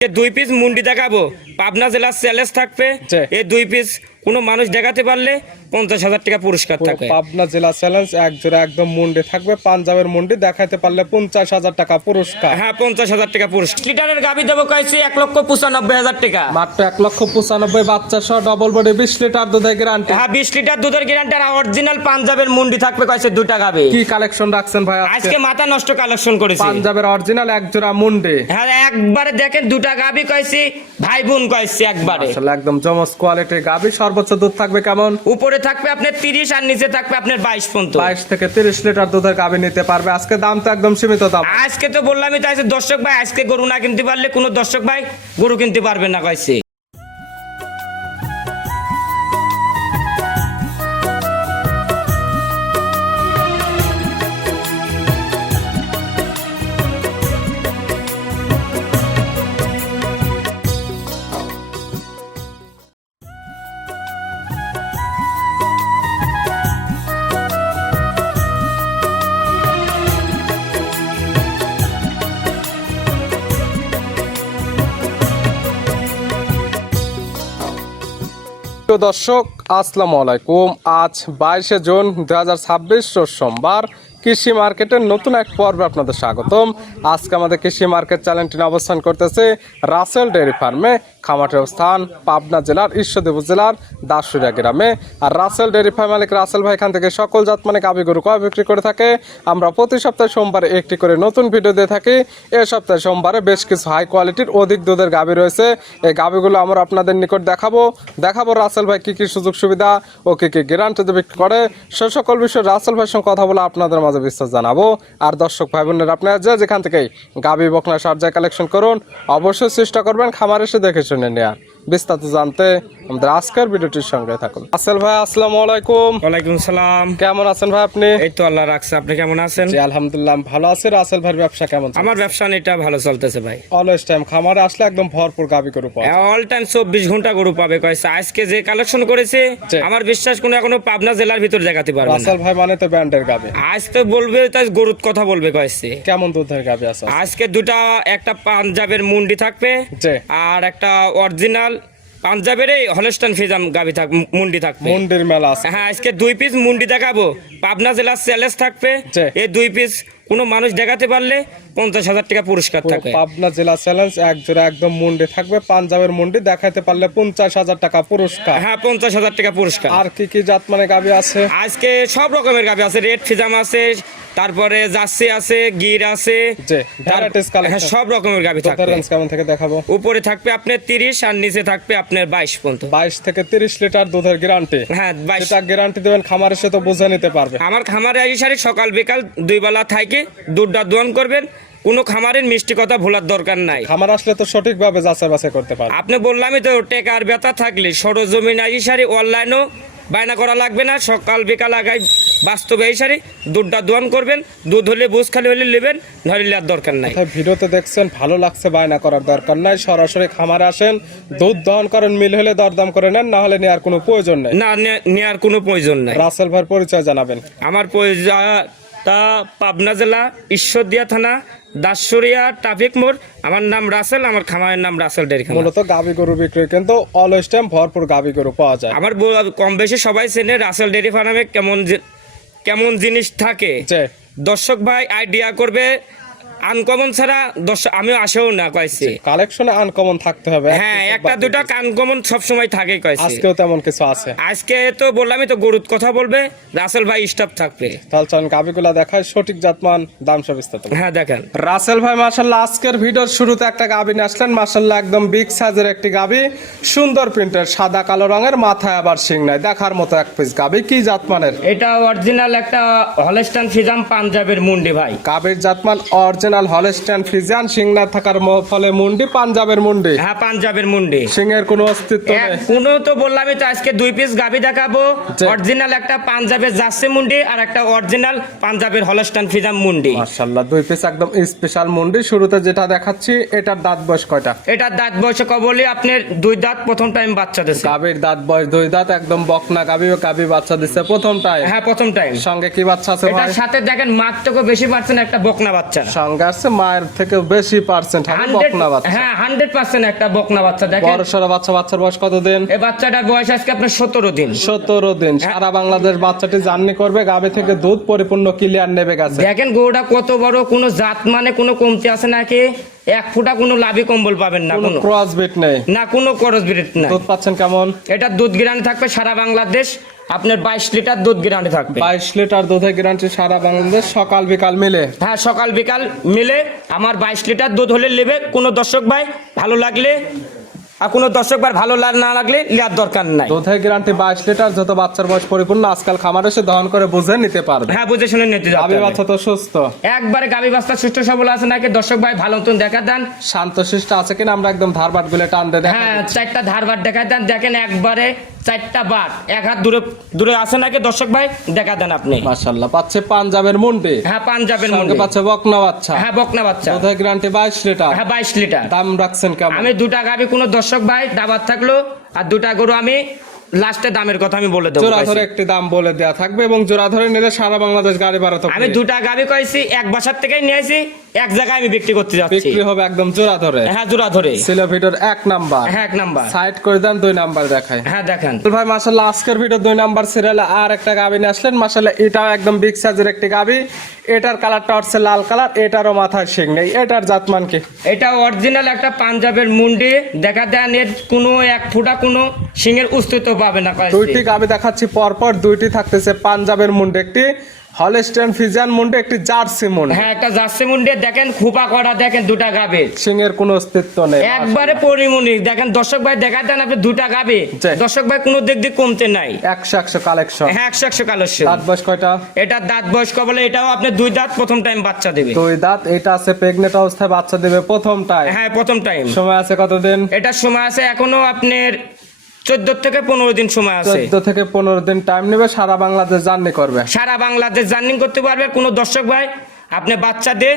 দুই পিস মুন্ডি দেখাবো, পাবনা জেলার চ্যালেঞ্জ থাকবে। এই দুই পিস কোনো মানুষ দেখাতে পারলে 50,000 টাকা পুরস্কার থাকবে। পাবনা জেলা চ্যালেঞ্জ এক জোড়া একদম মুন্ডি থাকবে, পাঞ্জাবের মুন্ডি দেখাতে পারলে 50,000 টাকা পুরস্কার। হ্যাঁ, 50,000 টাকা পুরস্কার। লিটারের গাভি দেবো কয়েছি 1,95,000 টাকা, মাত্র 1,95,000 বাচ্চা সহ ডবল বডি 20 লিটার দুধের গ্যারান্টি। হ্যাঁ, 20 লিটার দুধের গ্যারান্টি আর অরিজিনাল পাঞ্জাবের মুন্ডি থাকবে কয়েছে দুটা গাভি। কি কালেকশন রাখছেন ভাই আজকে মাথা নষ্ট কালেকশন করেছি। পাঞ্জাবের অরিজিনাল এক জোড়া মুন্ডি। হ্যাঁ, একবারে দেখেন দুটা গাভি কয়েছি, ভাই বোন কয়েছি একবারে। আসলে একদম জমজ কোয়ালিটির গাভি। সর্বোচ্চ দুধ থাকবে কেমন? উপরে থাকবে আপনার 30 আর নিচে থাকবে আপনার 22 পর্যন্ত। 22 থেকে 30 লিটার দুধের গাভি নিতে পারবে। আজকে দাম তো একদম সীমিত দাম। আজকে তো বললামই তাই, দর্শক ভাই আজকে গরু না কিনতে পারলে কোনো দর্শক ভাই গরু কিনতে পারবে না কয়েছে। দর্শক আসসালামু আলাইকুম। আজ 22শে জুন 2026 রোজ সোমবার। কৃষি মার্কেটের নতুন এক পর্বে আপনাদের স্বাগতম। আজকে আমাদের কৃষি মার্কেট চ্যানেলটি অবস্থান করতেছে রাসেল ডেয়ারি ফার্মে। খামারের অবস্থান পাবনা জেলার ঈশ্বরদী উপজেলার দাসুরিয়া গ্রামে। আর রাসেল ডেয়ারি ফার্ম মালিক রাসেল ভাই এখান থেকে সকল জাত মানে গাভী গরু ক্রয় বিক্রি করে থাকে। আমরা প্রতি সপ্তাহে সোমবারে একটি করে নতুন ভিডিও দিয়ে থাকি। এই সপ্তাহে সোমবারে বেশ কিছু হাই কোয়ালিটির অধিক দুধের গাভী রয়েছে। এই গাভীগুলো আমরা আপনাদের নিকট দেখাবো রাসেল ভাই কি কি সুযোগ সুবিধা ও কি কি গ্যারান্টি বিক্রি করে, সে সকল বিষয়ে রাসেল ভাইয়ের সঙ্গে কথা বলে আপনাদের মাঝে বিস্তার জানাবো। আর দর্শক ভাই বোনেরা আপনারা যেখান থেকে গাভী বকনা সার কালেকশন করুন, অবশ্যই চেষ্টা করবেন খামার এসে দেখে শুনে নেওয়ার। বিস্তারিত জানতে আমাদের আজকের ভিডিওটির সঙ্গে থাকুন। রাসেল ভাই আসসালামু আলাইকুম। ওয়ালাইকুম সালাম। কেমন আছেন ভাই আপনি? এই তো আল্লাহ রাখছে, আপনি কেমন আছেন? জি আলহামদুলিল্লাহ ভালো আছি। রাসেল ভাইয়ের ব্যবসা কেমন? আমার ব্যবসা এটা ভালো চলতেছে ভাই। অলওয়েজ টাইম খামারে আসলে একদম ভরপুর গাভী গরু পাওয়া যায়। অল টাইম 24 ঘন্টা গরু পাবে কয়েছে। আজকে যে কালেকশন করেছে আমার বিশ্বাস কোনো এখনো পাবনা জেলার ভিতর দেখাতে পারবে না। রাসেল ভাই মানে তো ব্র্যান্ডের গাভী। আজ তো বলবে তাই গরুর কথা বলবে কয়েছে। কেমন দুধের গাভী আছে আজকে? দুটা, একটা পাঞ্জাবের মুন্ডি থাকবে আর একটা অরিজিনাল পাঞ্জাবের এই হলস্টাইন ফ্রিজিয়ান গাভী মুন্ডি থাকবে। মুন্ডির মেলা আছে। হ্যাঁ, আজকে দুই পিস মুন্ডি দেখাবো, পাবনা জেলার চ্যালেঞ্জ থাকবে। এই দুই পিস কোনো মানুষ দেখাতে পারলে 50,000 টাকা পুরস্কার থাকবে। পাবনা জেলা চ্যালেঞ্জ এক জোড়া একদম মুন্ডি থাকবে, পাঞ্জাবের মুন্ডি দেখাতে পারলে 50,000 টাকা পুরস্কার। হ্যাঁ, 50,000 টাকা পুরস্কার। আর কি কি জাত মানে গাভী আছে? আজকে সব রকমের গাভী আছে, রেড ফ্রিজিয়ান আছে, তারপরে জার্সি আছে, গির আছে, হ্যাঁ সব রকমের গাভী থাকবে। কেমন থেকে দেখাবো? উপরে থাকবে আপনার 30 আর নিচে থাকবে আপনার 22 পর্যন্ত। 22 থেকে 30 লিটার দুধের গ্যারান্টি। হ্যাঁ, 22 গ্যারান্টি দেবেন। খামার এসে তো বুঝে নিতে পারবে। আমার খামারে আই সারি সকাল বিকাল দুই বেলা থাকে দুধটা দোয়ান করবেন। কোনো খামারের মিষ্টি কথা ভোলার দরকার নাই। খামার আসলে তো সঠিকভাবে যাচাই বাছাই করতে পারবে। আপনি বললামই তো টেকার ব্যথা থাকলে সরজমিন আই সারি অনলাইনও বায়না করা লাগবে না। সকাল বিকাল আগায় বাস্তবে এই সারি দুধটা দোয়ান করবেন। দুধ হলে বুঝ খালি হলে নেবেন, ধরলে আর দরকার নাই। ভিডিওতে দেখছেন ভালো লাগছে, বায়না করার দরকার নাই। সরাসরি খামারে আসেন, দুধ দহন করেন, মিল হলে দরদাম করে নেন, না হলে নেওয়ার কোনো প্রয়োজন নেই। না, নেওয়ার কোনো প্রয়োজন নাই। রাসেল ভাইয়ের পরিচয় জানাবেন। আমার পরিচয় পাবনা জেলা ঈশ্বরদীয়া থানা দাসুরিয়া ট্রাফিক মোড়। আমার নাম রাসেল, আমার খামারের নাম রাসেল ডেয়ারি খামার। মূলত গাভী গরু বিক্রি কিন্তু অলওয়েজ টাইম ভরপুর গাভী গরু পাওয়া যায়। আমার কম বেশি সবাই চেনে রাসেল ডেয়ারি ফার্মে কেমন জিনিস থাকে। দর্শক ভাই আইডিয়া করবে আনকমন ছাড়া আমিও আসেও না কয়েছি। কালেকশনে আনকমন থাকতে হবে। হ্যাঁ, একটা দুটা আনকমন সব সময় থাকে কয়েছি। আজকেও তেমন কিছু আছে। আজকে তো বললামই তো গরুর কথা বলবে রাসেল ভাই, স্টাফ থাকবে। তাহলে চলুন গাভীগুলা দেখায়, সঠিক জাতমান দাম সব বিস্তারিত। হ্যাঁ দেখেন রাসেল ভাই মাশাআল্লাহ আজকের ভিডিওর শুরুতে একটা গাভী নিয়ে আসলেন। মাশাআল্লাহ একদম বিগ সাইজের একটি গাভী, সুন্দর প্রিন্টের, সাদা কালো রঙের, মাথায় আবার শিং নাই, দেখার মতো এক পিস গাভী। কি জাতমানের? এটা অরিজিনাল একটা হলস্টাইন ফ্রিজিয়ান পাঞ্জাবের মুন্ডি ভাই। গাভীর জাতমান অরিজিনাল হলস্টাইন ফ্রিজিয়ান, শিং না থাকার ফলে মুন্ডি, পাঞ্জাবের মুন্ডি। হ্যাঁ, পাঞ্জাবের মুন্ডি। শিংয়ের কোনো অস্তিত্ব নেই। কোনো তো বললামই তো আজকে দুই পিস গাভী দেখাবো। অরিজিনাল একটা পাঞ্জাবের জার্সি মুন্ডি আর একটা অরিজিনাল পাঞ্জাবের হলস্টাইন ফ্রিজিয়ান মুন্ডি। মাশাআল্লাহ দুই পিস একদম স্পেশাল মুন্ডি। শুরুতে যেটা দেখাচ্ছি এটার দাঁত বয়স কয়টা? এটার দাঁত বয়স কবলি আপনার দুই দাঁত, প্রথম টাইম বাচ্চা দিচ্ছে। গাভীর দাঁত বয়স দুই দাঁত, একদম বকনা গাভী। গাভী বাচ্চা দিচ্ছে প্রথম টাইম। হ্যাঁ, প্রথম টাইম। সঙ্গে কি বাচ্চা আছে ভাই? এটার সাথে দেখেন মাত্রকও বেশি পাচ্ছেন একটা বকনা বাচ্চা। সঙ্গে সঙ্গে আসছে মায়ের থেকে বেশি পার্সেন্ট হবে বকনা বাচ্চা। হ্যাঁ 100% একটা বকনা বাচ্চা। দেখেন বড় সরা বাচ্চা, বাচ্চার বয়স কত দিন? এই বাচ্চাটার বয়স আজকে আপনার 17 দিন। 17 দিন। সারা বাংলাদেশ বাচ্চাটি জার্নি করবে, গাবে থেকে দুধ পরিপূর্ণ ক্লিয়ার নেবে গেছে। দেখেন গরুটা কত বড়, কোনো জাত মানে কোনো কমতি আছে নাকি? এক ফুটা কোনো লাভি কম্বল পাবেন না, কোনো ক্রস বিট নেই, না কোনো ক্রস ব্রিড না। দুধ পাচ্ছেন কেমন? এটা দুধ গ্যারান্টি থাকবে সারা বাংলাদেশ আপনার 22 লিটার দুধ গ্যারান্টি থাকবে। 22 লিটার দুধের গ্যারান্টি সারা বাংলাদেশ সকাল বিকাল মিলে। হ্যাঁ সকাল বিকাল মিলে আমার 22 লিটার দুধ হলে নেবে। কোনো দর্শক ভাই ভালো লাগলে আর কোনো দর্শক ভাই ভালো না লাগলে নেওয়ার দরকার নাই। দুধের গ্যারান্টি 22 লিটার, যত বাচ্চার বয়স পরিপূর্ণ আজকাল খামারে এসে দহন করে বুঝে নিতে পারবে। হ্যাঁ বুঝে শুনে নিতে যাবে। গাভী বাচ্চা তো সুস্থ একবারে গাভী বাচ্চা সুস্থ সবল আছে নাকি দর্শক ভাই ভালো মতন দেখা দেন। শান্তশিষ্ট আছে কিনা আমরা একদম ধারবাট গুলো টান দিয়ে দেখাই। হ্যাঁ 4টা ধারবার দেখা দেন। দেখেন একবারে 4টা বাট এক হাত দূরে দূরে আছে নাকি দর্শক ভাই দেখা দেন আপনি। মাশাআল্লাহ। পাচ্ছে পাঞ্জাবের মুন্ডি। হ্যাঁ পাঞ্জাবের সঙ্গে মুন্ডি। পাচ্ছে বকনা বাচ্চা। হ্যাঁ বকনা বাচ্চা। দুধের গ্যারান্টি 22 লিটার। হ্যাঁ 22 লিটার। দাম রাখছেন কেমন? আমি দুটা গাভী কোনো দর্শক ভাই দাবার থাকলো আর দুটা গরু আমি লাস্টে দামের কথা আমি বলে দেবো। জোড়া ধরে একটি দাম বলে দেয়া থাকবে এবং জোড়া ধরে নিলে সারা বাংলাদেশ গাড়ি ভাড়া তো আমি দুটা গাভী কইছি এক বাসার থেকেই নিয়ে আসি, এক জায়গায় আমি বিক্রি করতে যাচ্ছি। বিক্রি হবে একদম জোড়া ধরে। হ্যাঁ জোড়া ধরে। ছিল ভিডিওর 1 নাম্বার। হ্যাঁ 1 নাম্বার। সাইড করে দেন 2 নাম্বার দেখায়। হ্যাঁ দেখেন ভাই মাশাআল্লাহ আজকের ভিডিও 2 নাম্বার সিরিয়ালে আর একটা গাভী নিয়ে আসলেন। মাশাআল্লাহ এটাও একদম বিগ সাইজের একটি গাভী। এটার কালারটা হচ্ছে লাল কালার, এটারও মাথার শিং নেই। এটার জাতমান কি? এটা অরিজিনাল একটা পাঞ্জাবের মুন্ডি। দেখা দেন এর কোনো এক ফুটা কোনো শিংয়ের অস্তিত্ব পাবে না। দুইটি গাভী দেখাচ্ছি পরপর, দুইটি থাকতেছে পাঞ্জাবের মুন্ডি, একটি হলস্টাইন ফ্রিজিয়ান মুন্ডি, একটি জার্সি মুন্ডি। হ্যাঁ একটা জার্সি মুন্ডি। দেখেন খোপা করা, দেখেন দুটা গাভী শিংয়ের কোনো অস্তিত্ব নেই, একবারে পরিমণি। দেখেন দর্শক ভাই দেখা দেন আপনি দুটা গাভী। দর্শক ভাই কোনো দিক দিয়ে কমতে নাই, 100 কালেকশন। হ্যাঁ 100 কালেকশন। দাঁত বয়স কয়টা? এটা দাঁত বয়স বলে এটাও আপনি 2 দাঁত, প্রথম টাইম বাচ্চা দেবে। 2 দাঁত। এটা আছে প্রেগনেন্ট অবস্থায় বাচ্চা দেবে প্রথম টাইম। হ্যাঁ প্রথম টাইম। সময় আছে কতদিন? এটার সময় আছে এখনো আপনার 14 থেকে 15 দিন সময় আছে। 14 থেকে 15 দিন টাইম নেবে। সারা বাংলাদেশ জার্নি করবে। সারা বাংলাদেশ জার্নি করতে পারবে। কোনো দর্শক ভাই আপনি বাচ্চা দিয়ে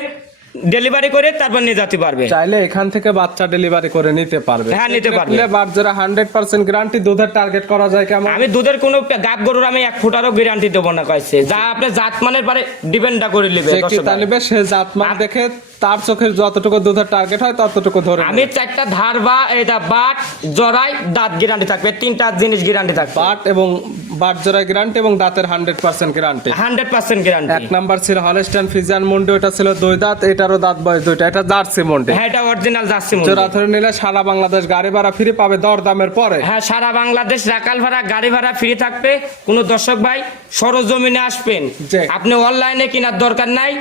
ডেলিভারি করে তারপর নিয়ে যেতে পারবে। চাইলে এখান থেকে বাচ্চা ডেলিভারি করে নিতে পারবে। হ্যাঁ নিতে পারবে। বাচ্চারা 100% গ্যারান্টি। দুধের টার্গেট করা যায় কেমন? আমি দুধের কোনো গাব গরুর আমি 1 ফুটারও গ্যারান্টি দেবো না কইছে। যা আপনি জাতমানের পরে ডিপেন্ড করে নেবে যে কি দর্শক তা ভাই। নেবে সে জাতমান দেখে তার চোখের যতটুকু দুধের টার্গেট হয় ততটুকু ধরে আমি নেবে। 4টা ধারবা এটা বাট জরাই দাঁত গ্যারান্টি থাকবে। 3টা জিনিস গ্যারান্টি থাকবে। বাট এবং বাট জোড়ায় গ্যারান্টি এবং দাঁতের 100% গ্যারান্টি। 100% গ্যারান্টি। 1 নাম্বার ছিল হলস্টাইন ফ্রিজিয়ান মুন্ডি, ওটা ছিল 2 দাঁত। এটারও দাঁত বয়স 2টা। এটা জার্সি মুন্ডি। হ্যাঁ এটা অরিজিনাল জার্সি মুন্ডি। জোড়া ধরে নিলে সারা বাংলাদেশ গাড়ি ভাড়া ফ্রি পাবে দর দামের পরে। হ্যাঁ সারা বাংলাদেশ রাকাল ভাড়া গাড়ি ভাড়া ফ্রি থাকবে। কোনো দর্শক ভাই সরজমিনে আসবেন, জি। আপনি অনলাইনে কেনার দরকার নাই।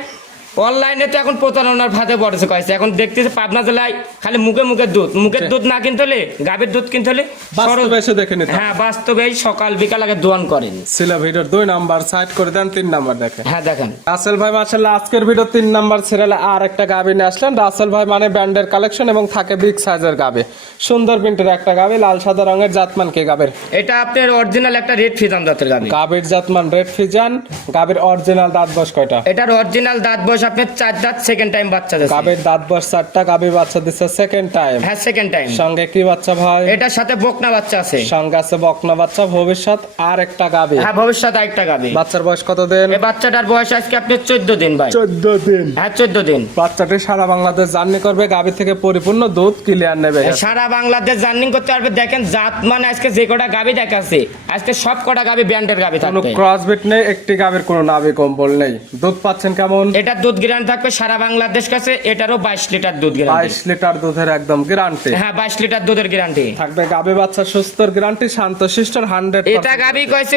অনলাইনে তো এখন প্রতারণার ভাতে পড়েছে কয়েছে। এখন দেখতেছে পাবনা জেলায় খালি মুখে মুখে দুধ, মুখের দুধ না কিনতে হলে গাভীর দুধ কিনতে হলে বাস্তবে এসে দেখে নিতে হবে। হ্যাঁ বাস্তবে সকাল বিকাল আগে দোয়ান করেন। ছিল ভিডিওর 2 নাম্বার। সাইড করে দেন 3 নাম্বার দেখেন। হ্যাঁ দেখেন রাসেল ভাই মাশাআল্লাহ আজকের ভিডিও 3 নাম্বার সিরিয়ালে আর একটা গাভী নিয়ে আসলেন। রাসেল ভাই মানে ব্র্যান্ডের কালেকশন এবং থাকে বিগ সাইজের গাভী। সুন্দর প্রিন্টের একটা গাভী, লাল সাদা রঙের। জাতমান কি গাভীর? এটা আপনার অরিজিনাল একটা রেড ফিজান জাতের গাভী। গাভীর জাতমান রেড ফিজান। গাভীর অরিজিনাল দাঁত বয়স কয়টা? এটার অরিজিনাল দাঁত বয়স আপনার 4 দাঁত, সেকেন্ড টাইম বাচ্চা দিচ্ছে। গাভীর দাঁত বয়স 4টা। গাভী বাচ্চা দিচ্ছে সেকেন্ড টাইম। হ্যাঁ সেকেন্ড টাইম। সঙ্গে কি বাচ্চা ভাই? এটার সাথে বকনা বাচ্চা আছে। সঙ্গে আছে বকনা বাচ্চা। ভবিষ্যৎ আর একটা গাভী। হ্যাঁ ভবিষ্যৎ আরেকটা গাভী। বাচ্চার বয়স কত দিন? এই বাচ্চাটার বয়স আজকে আপনার 14 দিন ভাই। 14 দিন। হ্যাঁ 14 দিন। বাচ্চাটি সারা বাংলাদেশ জার্নি করবে। গাভী থেকে পরিপূর্ণ দুধ ক্লিয়ার নেবে। সারা বাংলাদেশ জার্নি করতে পারবে। দেখেন জাত মানে আজকে যে কটা গাভী দেখাচ্ছে আজকে সব কটা গাভী ব্র্যান্ডের গাভী কোনো থাকবে। ক্রসবিট নেই, একটি গাভীর কোনো নাভি কম্বল নেই। দুধ পাচ্ছেন কেমন? এটা দুধ গ্যারান্টি থাকবে সারা বাংলাদেশ কাছে। এটারও 22 লিটার দুধ গ্যারান্টি। 22 লিটার দুধের একদম গ্যারান্টি। হ্যাঁ 22 লিটার দুধের গ্যারান্টি থাকবে। গাভী বাচ্চা সুস্থর গ্যারান্টি। শান্তশিষ্টর 100%। এটা গাভী কইছে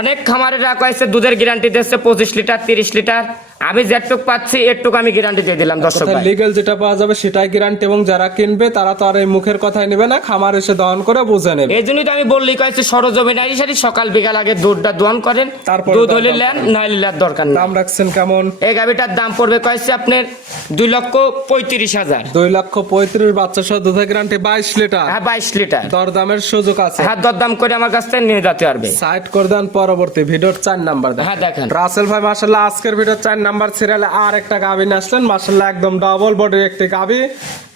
অনেক খামারেরা কইছে দুধের গ্যারান্টি দিচ্ছে 25 লিটার 30 লিটার। আমি যেটুক পাচ্ছি এটুক আমি গ্যারান্টি দিয়ে দিলাম দর্শক ভাই। লিগ্যাল যেটা পাওয়া যাবে সেটাই গ্যারান্টি এবং যারা কিনবে তারা তো আর এই মুখের কথাই নেবে না, খামার এসে দহন করে বুঝে নেবে। এই জন্যই তো আমি বললি কইছি সরজমিন আইসারি সকাল বিকাল আগে দুধটা দোয়ান করেন। তারপর দুধ হলে নেন, নইলে নেওয়ার দরকার নেই। দাম রাখছেন কেমন? এই গাভীটার দাম পড়বে কইছে আপনার 2,35,000। 2,35,000 বাচ্চা সহ দুধের গ্যারান্টি 22 লিটার। হ্যাঁ 22 লিটার। দরদামের সুযোগ আছে। হ্যাঁ দরদাম করে আমার কাছ থেকে নিয়ে যেতে পারবে। সাইড করে দেন পরবর্তী ভিডিওর 4 নাম্বার দেখেন। হ্যাঁ দেখেন রাসেল ভাই মাশাআল্লাহ আজকের ভিডিওর 4 নাম্বার সিরিয়ালে আর একটা গাভী নিয়ে আসলেন। মাশাআল্লাহ একদম ডাবল বডির একটি গাভী,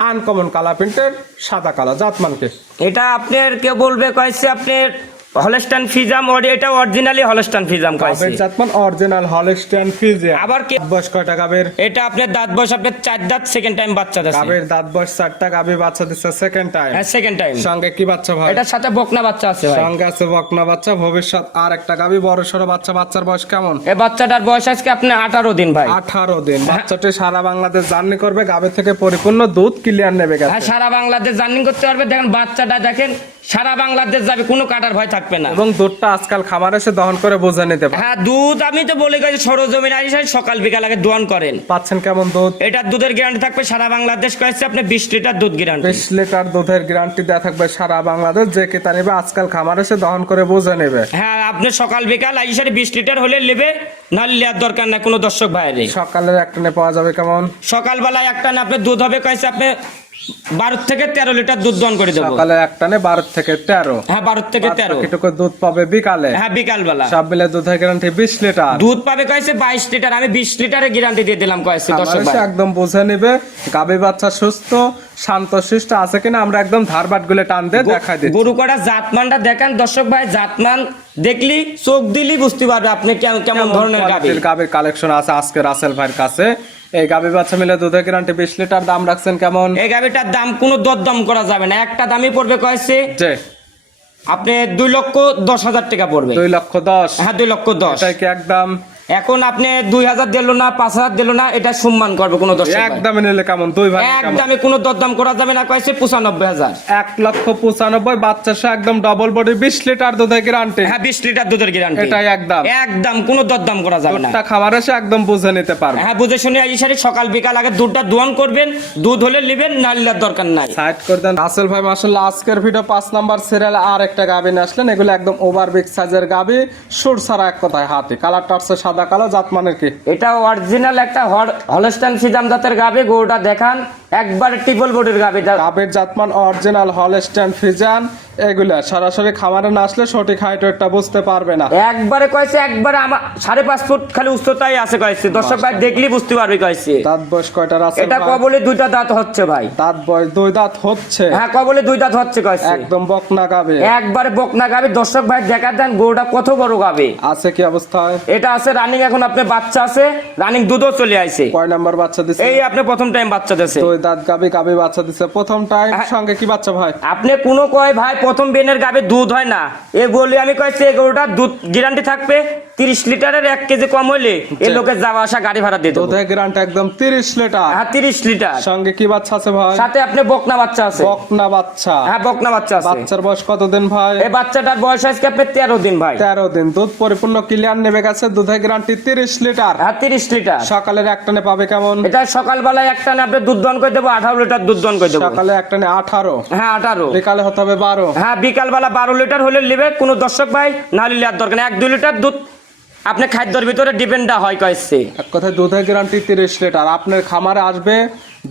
আনকমন কালার প্রিন্টের, সাদা কালো। জাতমান কি? এটা আপনার কেউ বলবে কইছে আপনার হলস্টাইন ফিজাম এটা অরিজিনালি হলস্টাইন ফিজাম কইছি। গাবের জাতমান অরিজিনাল হলস্টাইন ফ্রিজিয়ান। আবার কি বয়স কয়টা গাবের? এটা আপনার দাঁত বয়স আপনার 4 দাঁত, সেকেন্ড টাইম বাচ্চা দিচ্ছে। গাবের দাঁত বয়স 4টা, গাবে বাচ্চা দিচ্ছে সেকেন্ড টাইম। হ্যাঁ, সেকেন্ড টাইম। সঙ্গে কি বাচ্চা ভাই? এটার সাথে বকনা বাচ্চা আছে ভাই। সঙ্গে আছে বকনা বাচ্চা। ভবিষ্যৎ আর একটা গাবি বড় সড়ো বাচ্চা। বাচ্চার বয়স কেমন? এই বাচ্চাটার বয়স আজকে আপনার 18 দিন ভাই। 18 দিন। বাচ্চাটি সারা বাংলাদেশ জার্নি করবে, গাবে থেকে পরিপূর্ণ দুধ ক্লিয়ার নেবে হ্যাঁ, গেছে। সারা বাংলাদেশ জার্নি করতে পারবে। দেখেন বাচ্চাটা, দেখেন সারা বাংলাদেশ যাবে, কোনো কাটার ভয় থাকবে না। এবং দুধটা আজকাল খামারে এসে দহন করে বোঝা নিতে পারে। হ্যাঁ, দুধ আমি তো বলে গেছি সরজমিন আইসা সকাল বিকাল আগে দোয়ান করেন। পাচ্ছেন কেমন দুধ? এটার দুধের গ্যারান্টি থাকবে সারা বাংলাদেশ কয়েছে আপনি 20 লিটার দুধ গ্যারান্টি। 20 লিটার দুধের গ্যারান্টি দেওয়া থাকবে সারা বাংলাদেশ। যে কেতা নেবে আজকাল খামারে এসে দহন করে বোঝা নেবে। হ্যাঁ, আপনি সকাল বিকাল আইসা 20 লিটার হলে নেবে, নাহলে নেওয়ার দরকার না কোনো দর্শক ভাইয়ের। সকালের একটা নে পাওয়া যাবে কেমন? সকালবেলায় একটা না আপনার দুধ হবে কয়েছে আপনি 12 থেকে 13 লিটার দুধ দহন করে দেবো। সকালে একটা নে 12 থেকে 13। হ্যাঁ, 12 থেকে 13। বাকিটুকু দুধ পাবে বিকালে। হ্যাঁ, বিকালবেলা সব মিলে দুধের গ্যারান্টি 20 লিটার। দুধ পাবে কয়েছে 22 লিটার। আমি 20 লিটারের গ্যারান্টি দিয়ে দিলাম কয়েছে দর্শক খামারে ভাই। এসে একদম বুঝে নিবে গাভী বাচ্চা সুস্থ শান্তশিষ্ট আছে কিনা। আমরা একদম ধারবাট গুলো টান দিয়ে দেখাই দিচ্ছি। গরু কটা জাতমানটা দেখেন দর্শক ভাই। জাতমান দেখলি চোখ দিলি বুঝতে পারবে আপনি কেমন ধরনের গাভী। গাভীর কালেকশন আছে আজকে রাসেল ভাইয়ের কাছে। এই গাভী বাচ্চা মিলে দুধের গ্যারান্টি 20 লিটার। দাম রাখছেন কেমন? এই গাভীটার দাম কোনো দরদাম করা যাবে না। একটা দামই পড়বে কয়েছে যে আপনি 2,10,000 টাকা পড়বে। 2,10,000। হ্যাঁ, 2,10,000। এটাই কি একদম? এখন আপনি 2,000 দিল না, 5,000 দিল না, এটা সম্মান করবে কোনো দর্শক ভাই। একদমই নিলে কেমন? দুই ভাই কেমন? একদমই কোনো দরদাম করা যাবে না কয়েছে 95,000। 1,95,000 বাচ্চা সহ একদম ডবল বডি 20 লিটার দুধের গ্যারান্টি। হ্যাঁ, 20 লিটার দুধের গ্যারান্টি। এটাই একদম একদম কোনো দরদাম করা যাবে না। দুধটা খামারে এসে একদম বুঝে নিতে পারবে। হ্যাঁ, বুঝে শুনে এই সারি সকাল বিকাল আগে দুধটা দোয়ান করবেন। দুধ হলে নেবেন, না নিলে দরকার নাই। সাইড করে দেন রাসেল ভাই। মাশাআল্লাহ আজকের ভিডিও 5 নাম্বার সিরিয়াল আর একটা গাবি নিয়ে আসলেন। এগুলো একদম ওভার বিগ সাইজের গাবি, সুর ছাড়া এক কথায় হাতি। কালারটা হচ্ছে সাদা কালো। জাত মানে কি? এটা অরিজিনাল একটা হলস্টাইন ফিজাম জাতের গাবে। গরুটা দেখান একবার ট্রিপল বডির গাবে। গাবের জাতমান অরিজিনাল হলস্টাইন ফ্রিজিয়ান। এগুলা সরাসরি খামারে না আসলে সঠিক হাইট ওয়েটটা বুঝতে পারবে না। একবারে কয়েছে একবারে আমার 5.5 ফুট খালি উচ্চতাই আছে কয়েছে। দর্শক ভাই দেখলি বুঝতে পারবে কয়েছে। দাঁত বয়স কয়টা রাসেল এটা ভাই? কবলে 2টা দাঁত হচ্ছে ভাই। দাঁত বয়স 2 দাঁত হচ্ছে। হ্যাঁ, কবলে 2 দাঁত হচ্ছে কয়েছে। একদম বকনা গাবে। একবারে বকনা গাবে। দর্শক ভাই দেখা দেন গরুটা কত বড় গাবে। আছে কি অবস্থায়? এটা আছে রানিং। এখন আপনি বাচ্চা আছে রানিং, দুধও চলে আইছে। কয় নাম্বার বাচ্চা দিছে? এই আপনি প্রথম টাইম বাচ্চা দিছে। 2 দাঁত গাবে। গাবে বাচ্চা দিছে প্রথম টাইম। সঙ্গে কি বাচ্চা ভাই? আপনি কোনো কয় ভাই প্রথম বেনের গাবে দুধ হয় না এ বলে আমি কইছি এই গরুটা দুধ গ্যারান্টি থাকবে 30 লিটারের 1 কেজি কম হইলে এই লোকের যাওয়া আসা গাড়ি ভাড়া দিয়ে দেব। দুধের গ্যারান্টি একদম 30 লিটার। হ্যাঁ, 30 লিটার। সঙ্গে কি বাচ্চা আছে ভাই? সাথে আপনি বকনা বাচ্চা আছে। বকনা বাচ্চা। হ্যাঁ, বকনা বাচ্চা আছে। বাচ্চার বয়স কতদিন ভাই? এই বাচ্চাটার বয়স আজকে আপনি 13 দিন ভাই। 13 দিন। দুধ পরিপূর্ণ ক্লিয়ার নেবে গেছে। দুধের গ্যারান্টি 30 লিটার। হ্যাঁ, 30 লিটার। সকালের একটানে পাবে কেমন? এটা সকালবেলায় একটা না আপনি দুধ দন করে দেবো 18 লিটার দুধ দন করে দেবো। সকালে একটানে 18। হ্যাঁ, 18। বিকালে হতে হবে 12। হ্যাঁ, বিকালবেলা 12 লিটার হলে নেবে কোনো দর্শক ভাই, না নিলে আর দরকার নেই। 1-2 লিটার দুধ আপনি খাদ্যের ভিতরে ডিপেন্ডা হয় কয়েছে। এক কথায় দুধের গ্যারান্টি 30 লিটার। আপনার খামারে আসবে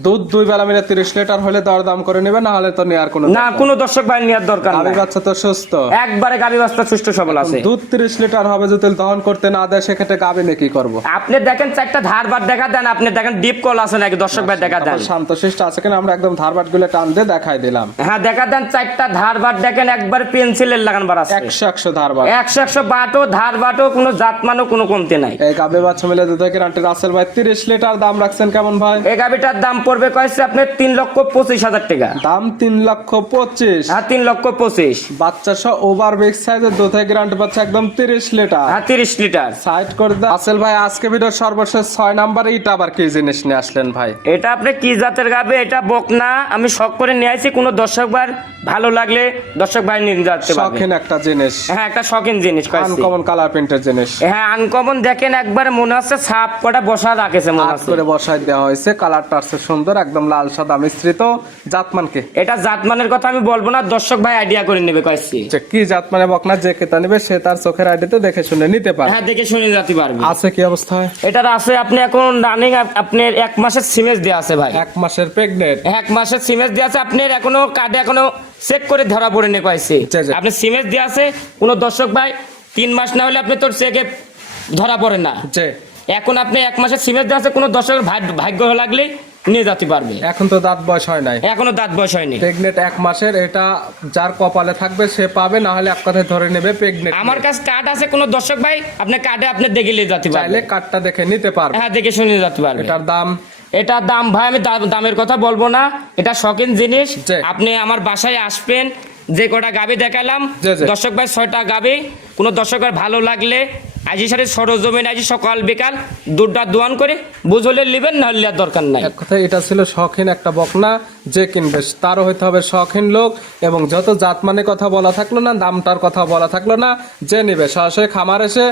দুধ 2 বেলা মিলে 30 লিটার হলে দরদাম করে নেবে, না হলে তো নেয়ার কোনো না, কোনো দর্শক ভাই নেওয়ার দরকার গাভী নাই। বাচ্চা তো সুস্থ। একবারে গাভী বাচ্চা সুস্থ সবল আছে। দুধ 30 লিটার হবে যদি দহন করতে না দেয় সেক্ষেত্রে গাভী নিয়ে কি করব? আপনি দেখেন 4টা ধারবার দেখা দেন। আপনি দেখেন ডিপ কল আছে নাকি দর্শক ভাই দেখা দেন। শান্তশিষ্ট আছে কিনা আমরা একদম ধারবাট গুলো টান দিয়ে দেখাই দিলাম। হ্যাঁ, দেখা দেন 4টা ধারবার দেখেন একবার পেন্সিলের লাগান বার আছে। 100 ধারবাট। 100 বাটও ধারবাটও কোনো জাতমানও কোনো কমতে নাই। এই গাভী বাচ্চা মিলে দুধের গ্যারান্টি রাসেল ভাই 30 লিটার। দাম রাখছেন কেমন ভাই? এই গাভীটার দাম পড়বে কয়েছে আপনি 3,25,000 টাকা। দাম 3,25,000। হ্যাঁ, 3,25,000। বাচ্চা সহ ওভার বিগ সাইজের দুধের গ্যারান্টি পাচ্ছে একদম 30 লিটার। হ্যাঁ, 30 লিটার। সাইড করে দাও রাসেল ভাই। আজকে ভিডিওর সর্বশেষ 6 নাম্বারে এটা আবার কি জিনিস নিয়ে আসলেন ভাই? এটা আপনি কি জাতের গাবে? এটা বকনা। আমি শখ করে নিয়ে আসি, কোনো দর্শক ভাই ভালো লাগলে দর্শক ভাই নিয়ে যাচ্ছে পারবে। শখিন একটা জিনিস। হ্যাঁ, একটা শখিন জিনিস কয়েছি। আনকমন কালার প্রিন্টের জিনিস। হ্যাঁ, আনকমন দেখেন একবার মনে হচ্ছে ছাপ কটা বসা রাখেছে মনে আট হচ্ছে। করে বসাই দেওয়া হয়েছে। কালারটা আছে সুন্দর একদম লাল সাদা মিশ্রিত। জাতমানকে এটা জাতমানের কথা আমি বলবো না, দর্শক ভাই আইডিয়া করে নেবে কয়েছি। যে কি জাতমানে বকনা যে কেতা নেবে সে তার চোখের আইডিতে দেখে শুনে নিতে পারে। হ্যাঁ, দেখে শুনে যেতে পারবে। আছে কি অবস্থায়? এটার আছে আপনি এখন রানিং আপনার 1 মাসের সিমেজ দেওয়া আছে ভাই। 1 মাসের প্রেগনেন্ট। 1 মাসের সিমেজ দেওয়া আছে। আপনার এখনো কার্ডে এখনো চেক করে ধরা পড়ে নে কয়েছে। জি। আপনি সিমেজ দেওয়া আছে, কোনো দর্শক ভাই 3 মাস না হলে আপনি তোর চেকে ধরা পড়ে না। যে এখন আপনি 1 মাসের সিমেজ দেওয়া আছে, কোনো দর্শকের ভাগ্য লাগলে নিয়ে যেতে পারবে। এখন তো দাঁত বয়স হয় নাই, এখনো দাঁত বয়স হয়নি। প্রেগনেন্ট 1 মাসের, এটা যার কপালে থাকবে সে পাবে, না হলে এক কথায় ধরে নেবে প্রেগনেন্ট। আমার কাছে কার্ড আছে, কোনো দর্শক ভাই আপনি কার্ডে আপনি দেখে নিয়ে যেতে চাইলে পারবে, কার্ডটা দেখে নিতে পারবে। হ্যাঁ দেখে শুনে যেতে পারবে। এটার দাম ভাই আমি দামের কথা বলবো না, এটা শখিন জিনিস। জি। আপনি আমার বাসায় আসবেন, যে কটা গাবি দেখালাম জি, জি। দর্শক ভাই 6টা গাবি, কোনো দর্শকের ভালো লাগলে আজি সাথে সরজমিন আজি সকাল বিকাল দুধটা দোয়ান করে বুঝলে নেবেন, না হলে আর দরকার নাই। এক কথায় এটা ছিল শখিন একটা বকনা, যে কিনবে তারও হইতে হবে শখিন লোক, এবং যত জাত মানে কথা বলা থাকলো না, দামটার কথা বলা থাকলো না, যে নিবে সরাসরি খামার এসে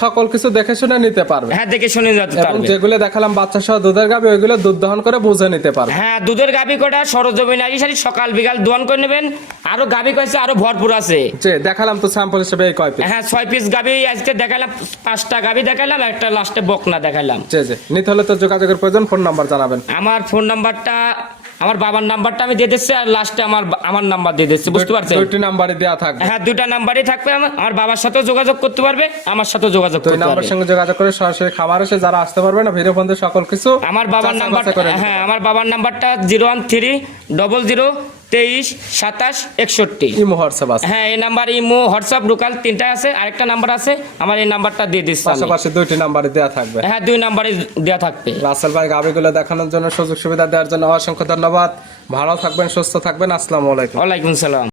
সকল কিছু দেখে শুনে নিতে পারবে। হ্যাঁ দেখে শুনে যেতে এবং পারবে। যেগুলো দেখালাম বাচ্চা সহ দুধের গাবি, ওইগুলো দুধ দহন করে বুঝে নিতে পারবে। হ্যাঁ দুধের গাবি কটা সরজমিন আজি সারি সকাল বিকাল দোয়ান করে নেবেন। আরো গাবি কয়েছে আরো ভরপুর আছে। যে দেখালাম তো স্যাম্পল হিসেবে এই কয় পিস। হ্যাঁ 6 পিস গাবি আজকে দেখালাম, 5টা গাবি দেখালাম, একটা লাস্টে বকনা দেখালাম। জি জি, নিতে হলে তো যোগাযোগের প্রয়োজন, ফোন নাম্বার জানাবেন। আমার ফোন নাম্বারটা, আমার বাবার নাম্বারটা আমি দিয়ে দিচ্ছি, আর লাস্টে আমার নাম্বার দিয়ে দিচ্ছি, বুঝতে পারছেন? দুইটি নাম্বারই দেওয়া থাকবে। হ্যাঁ 2টা নাম্বারই থাকবে। আমার বাবার সাথেও যোগাযোগ করতে পারবে, আমার সাথেও যোগাযোগ তো এই করতে নাম্বার পারবে। সঙ্গে যোগাযোগ করে সরাসরি খামার এসে যারা আসতে পারবে না, ভিডিও ফোন দিয়ে সকল কিছু আমার বাবার যাচাই নাম্বার, বাছাই করে নিতে হ্যাঁ আমার বাবার নাম্বারটা 01300232761। ইমো হোয়াটসঅ্যাপ আছে। হ্যাঁ এই নাম্বার ইমো হোয়াটসঅ্যাপ লোকাল 3টা আছে, আরেকটা নাম্বার আছে, আমার এই নাম্বারটা দিয়ে দিচ্ছি আমি। পাশাপাশি দুইটি নাম্বারই দেওয়া থাকবে। হ্যাঁ 2 নাম্বারে দেওয়া থাকবে। রাসেল ভাই গাবিগুলো দেখানোর জন্য, সুযোগ সুবিধা দেওয়ার জন্য অসংখ্য ধন্যবাদ। ভালো থাকবেন, সুস্থ থাকবেন। আসসালামু আলাইকুম। ওয়ালাইকুম সালাম।